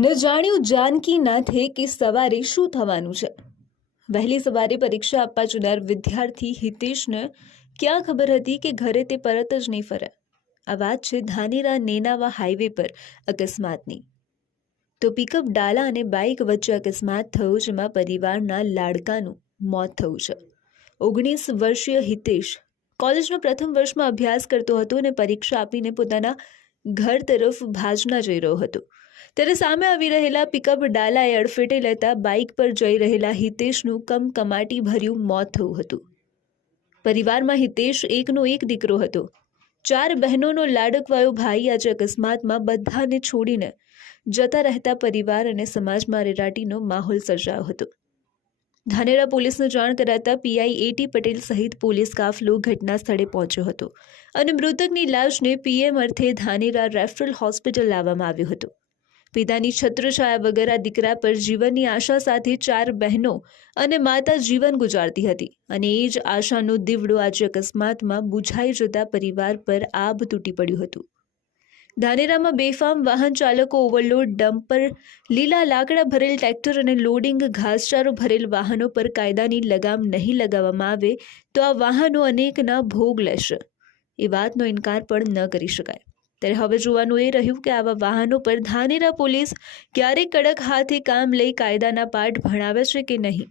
ન જાણ્યું જાનકી નાથે કે સવારે શું થવાનું છે। વહેલી સવારે પરીક્ષા આપવા જનાર વિદ્યાર્થી હિતેશને ક્યાં ખબર હતી કે ઘરે તે પરત જ નહીં ફરે। આ વાત છે ધાનેરા નેનાવા હાઈવે પર અકસ્માતની। તો પિકઅપ ડાલા અને બાઇક વચ્ચે અકસ્માત થયો, જેમાં પરિવારના લાડકાનું મોત થયું છે। 19 વર્ષીય હિતેશ કોલેજના પ્રથમ વર્ષમાં અભ્યાસ કરતો હતો અને પરીક્ષા આપીને પોતાના ઘર તરફ ભાજના જઈ રહ્યો હતો। ત્યારે સામે આવી રહેલા પિકઅપ ડાલાએ અડફેટે લેતા બાઇક પર જઈ રહેલા હિતેશનું કમકમાટી ભર્યું મોત થયું હતું। પરિવારમાં હિતેશ એકનો એક દીકરો હતો। 4 બહેનોનો લાડકવાયો ભાઈ આજે અકસ્માતમાં બધાને છોડીને જતા રહેતા પરિવાર અને સમાજમાં રેરાટીનો માહોલ સર્જાયો હતો। ધાનેરા પોલીસને જાણ કરાતા પીઆઈ એટી પટેલ સહિત પોલીસ કાફલો ઘટના સ્થળે પહોંચ્યો હતો અને મૃતકની લાશને પીએમ અર્થે ધાનેરા રેફરલ હોસ્પિટલ લાવવામાં આવ્યો હતો। પિતાની છત્રછાયા વગર આ દીકરા પર જીવનની આશા સાથે 4 બહેનો અને માતા જીવન ગુજારતી હતી અને એ જ આશાનો દીવડો આજે અકસ્માતમાં બુઝાઈ જતા પરિવાર પર આભ તૂટી પડ્યું હતું। ધાનેરામાં બેફામ વાહન ચાલકો, ઓવરલોડ ડમ્પર, લીલા લાકડા ભરેલ ટ્રેક્ટર અને લોડિંગ ઘાસચારો ભરેલ વાહનો પર કાયદાની લગામ નહીં લગાવવામાં આવે તો આ વાહનો અનેકના ભોગ લેશે, એ વાતનો ઇનકાર પણ ન કરી શકાય। ત્યારે હવે જોવાનું એ રહ્યું કે આવા વાહનો પર ધાનેરા પોલીસ ક્યારે કડક હાથે કામ લઈ કાયદાના પાઠ ભણાવે છે કે નહીં।